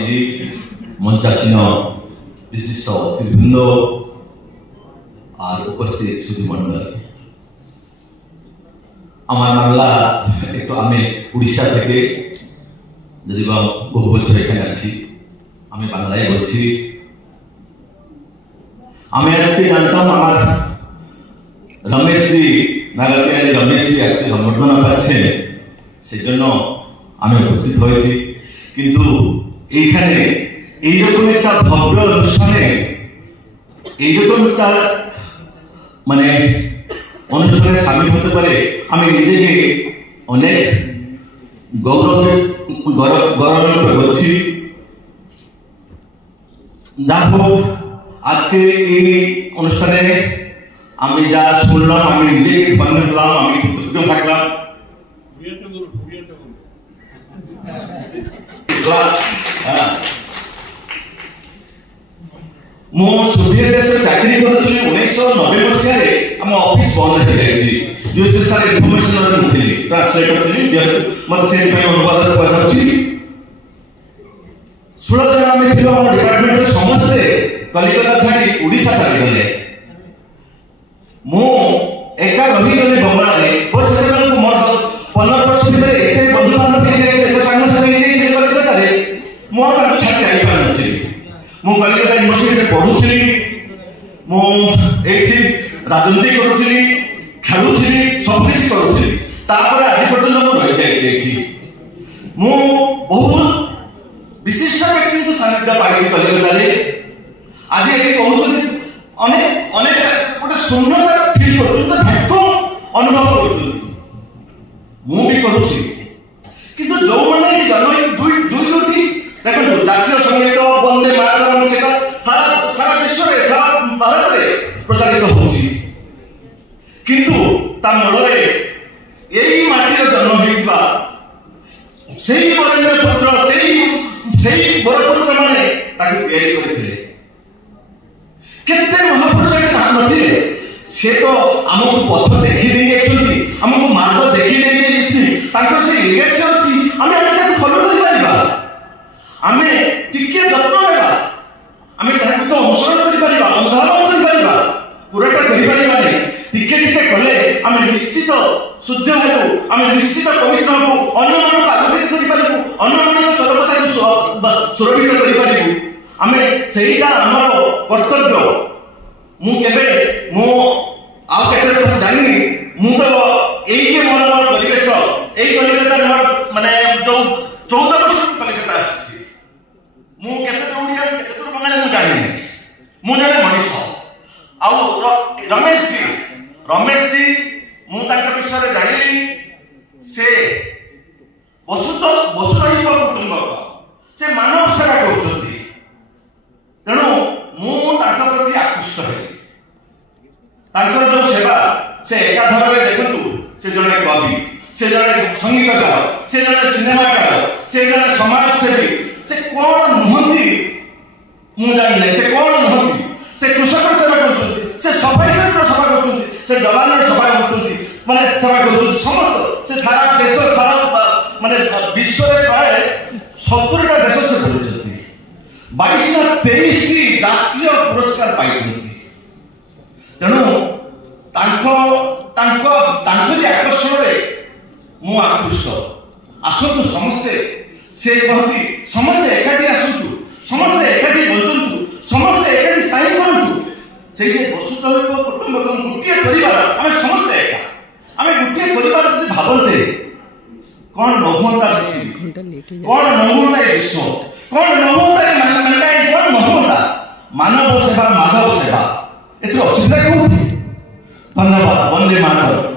स्वामीजी मंचासीन विशिष्ट अतिथिवृंद और उपस्थित सुधीमंडल আমার বাংলা একটু আমি উড়িষ্যা থেকে যদি বা বহু বছর এখানে আছি আমি বাংলায় বলছি। আমি আজকে জানতাম আমার রমেশজি নাগাতিয়ালি রমেশজি আজকে সম্বর্ধনা পাচ্ছেন, সেই জন্য আমি উপস্থিত হয়েছি। কিন্তু এইখানে এইরকম একটা ভব্য অনুষ্ঠানে এইরকম একটা মানে অনুষ্ঠানে সামিল হতে পারে আমি নিজেকে অনেক গৌরবান্বিত করছি। যা হোক আজকে এই অনুষ্ঠানে আমি যা শুনলাম আমি নিজেকে ধন্য হলাম, আমি কৃতজ্ঞ থাকলাম। ମୁଁ ସୁଭିଏ ଦେଶରେ ଚାକିରି କରୁଥିଲି 1990 ମସିହାରେ ଆମ ଅଫିସ ବନ୍ଦ ହେଇଯାଇଛି। ୟୁଏସଏସଆର ଇନଫର୍ମେସନରେ ମୁଁ ଥିଲି, ଟ୍ରାନ୍ସଲେଟର ଥିଲି, ଯେହେତୁ ମୋତେ ସେଥିପାଇଁ ଅନୁବାଦ କରାଯାଉଛି। 16 ଜଣ ଆମେ ଥିଲୁ ଆମ ଡିପାର୍ଟମେଣ୍ଟରେ, ସମସ୍ତେ କଲିକତା ଛାଡ଼ି ଓଡ଼ିଶା ଚାଲିଗଲେ। ମୁଁ ଏକା ରହିଗଲି ବଙ୍ଗଳାରେ। ସେତେବେଳକୁ ମୋର 15 ବର୍ଷ ଭିତରେ ଏତେ ବନ୍ଧୁବାନ୍ଧବ ହେଇଯାଇଥିଲେ, ଏତେ ସାଙ୍ଗସାଥି ହେଇଯାଇଥିଲେ କଲିକତାରେ, ମୁଁ ତାଙ୍କୁ ଛାଡ଼ି ଯାଇପାରିନଥିଲି। ମୁଁ କଲିକତା ୟୁନିଭର୍ସିଟିରେ ପଢୁଥିଲି, ମୁଁ ଏଇଠି ରାଜନୀତି କରୁଥିଲି, ଖେଳୁଥିଲି, ସବୁକିଛି କରୁଥିଲି। ତାପରେ ଆଜି ପର୍ଯ୍ୟନ୍ତ ମୁଁ ରହିଯାଇଛି ଏଇଠି। ମୁଁ ବହୁତ ବିଶିଷ୍ଟ ବ୍ୟକ୍ତିଙ୍କୁ ସାନ୍ନିଧ୍ୟ ପାଇଛି କଲିକତାରେ। ଆଜି ଏଠି କହୁଛନ୍ତି ଅନେକ ଅନେକ ଗୋଟେ ଶୂନ୍ୟତା ଫିଲ୍ କରୁଛନ୍ତି, ଭ୍ୟାକୁମ ଅନୁଭବ କରୁଛନ୍ତି। ମୁଁ ବି କରୁଛି। କିନ୍ତୁ ଯୋଉମାନେ ଏଠି ଜନ୍ମ ଦୁଇଟି ଦେଖନ୍ତୁ, ଜାତୀୟ ସଙ୍ଗୀତ ବନ୍ଦେ ମାତରମ୍ ସେଟା ସାରା ବିଶ୍ୱରେ ସାରା ଭାରତରେ ପ୍ରଚାରିତ ହେଉଛି। କିନ୍ତୁ ତା ମୂଳରେ ଏଇ ମାଟିରେ ଜନ୍ମ ହେଇଥିବା ସେଇ ବରେଣ୍ୟ ପୁତ୍ର ସେଇ ବରପୁତ୍ର ମାନେ ତାକୁ ତିଆରି କରିଥିଲେ। କେତେ ମହାପୁରୁଷ ନଥିଲେ, ସେ ତ ଆମକୁ ପଥ ଦେଖି ଦେଇ ଯାଇଛନ୍ତି, ଆମକୁ ମାର୍ଗ ଦେଖି ଦେଇ ଯାଇଛନ୍ତି। ତାଙ୍କର ସେ ଲିଗେସି ଅଛି, ଆମେ ତାକୁ ଫଲୋ କରିପାରିବା, ଆମେ ଟିକେ ଯତ୍ନ ନେବା, ଆମେ ତାହାକୁ ତ ଅନୁସରଣ କରିପାରିବା, ଅନୁଧାବନ କରିପାରିବା, ପୁରାଟା କରିପାରିବାନି। ଟିକେ ଟିକେ କଲେ ଆମେ ନିଶ୍ଚିତ ଶୁଦ୍ଧ ହେବୁ, ଆମେ ନିଶ୍ଚିତ ପବିତ୍ର ହେବୁ, ଅନ୍ୟମାନଙ୍କୁ ଆଲୋକିତ କରିପାରିବୁ, ଅନ୍ୟମାନଙ୍କ ଚରପତାକୁ ସୁରକ୍ଷିତ କରିପାରିବୁ। ଆମେ ସେଇଟା ଆମର କର୍ତ୍ତବ୍ୟ। ମୁଁ ଆଉ କେତେ ଜାଣିନି, ମୁଁ ତ ଏଇଠି ମୋର ପରିବେଶ, ଏଇ କଲିକତାରେ ମୋର ମାନେ ଯୋଉ 14 ବର୍ଷ କଲିକତା ଆସିଛି। ମୁଁ କେତେ ଓଡ଼ିଆ କେତେ ଦୂର ବଙ୍ଗାଳୀ ମୁଁ ଜାଣିନି, ମୁଁ ଜଣେ ମଣିଷ। ଆଉ ରମେଶଜୀ ମୁଁ ତାଙ୍କ ବିଷୟରେ ଜାଣିଲି, ସେ ବସୁଧୈବ କୁଟୁମ୍ବକ, ସେ ମାନବ ସେବା କରୁଛନ୍ତି। ତେଣୁ ମୁଁ ତାଙ୍କ ପ୍ରତି ଆକୃଷ୍ଟ ହେଲି। ତାଙ୍କର ଯୋଉ ସେବା, ସେ ଏକାଧାରରେ ଦେଖନ୍ତୁ, ସେ ଜଣେ କବି, ସେ ଜଣେ ସଙ୍ଗୀତକାର, ସେ ଜଣେ ସିନେମାକାର, ସେ ଜଣେ ସମାଜସେବୀ। ସେ କଣ ନୁହନ୍ତି ମୁଁ ଜାଣିନାହିଁ, ସେ କଣ ନୁହନ୍ତି। ସେ କୃଷକର ସେବା କରୁଛନ୍ତି, ସେ ସଫାଇ କର୍ମୀର ସେବା କରୁଛନ୍ତି, ସେ ଯବାନର ସେବା କରୁଛନ୍ତି, ମାନେ ସେବା କରୁଛନ୍ତି ସମସ୍ତ। ସେ ସାରା ଦେଶ ସାରା ମାନେ ବିଶ୍ୱରେ ପ୍ରାୟ 70ଟା ଦେଶ ସେ ବୁଲୁଛନ୍ତି, 22 ନା 23ଟି ଜାତୀୟ ପୁରସ୍କାର ପାଇଛନ୍ତି। ତେଣୁ ତାଙ୍କରି ଆକର୍ଷଣରେ ମୁଁ ଆକୃଷ୍ଟ। ଆସନ୍ତୁ ସମସ୍ତେ, ସେ କହନ୍ତି ସମସ୍ତେ ଏକାଠି ଆସନ୍ତୁ, ସମସ୍ତେ ଏକାଠି ବଞ୍ଚନ୍ତୁ, ସମସ୍ତେ ଏକାଠି ସାଇନ୍ କରନ୍ତୁ। ସେଇଠି ବସୁଧୈବ କୁଟୁମ୍ବକମ୍ ଗୋଟିଏ ପରିବାର, ଆମେ ସମସ୍ତେ ଏକା। ଆମେ ଗୋଟିଏ ପରିବାର ଯଦି ଭାବନ୍ତେ, କଣ ନ ହୁଅନ୍ତା ପୃଥିବୀ, କଣ ନ ହୁଅନ୍ତା ଏ ବିଶ୍ୱ, କଣ ନ ହୁଅନ୍ତା ଏ ମ୍ୟାନକାଇଣ୍ଡ, କଣ ନ ହୁଅନ୍ତା ମାନବ ସେବା, ମାଧବ ସେବା। ଏଥିରେ ଅସୁବିଧା କୋଉଠି? ଧନ୍ୟବାଦ। ବନ୍ଦେ ମାତରମ୍।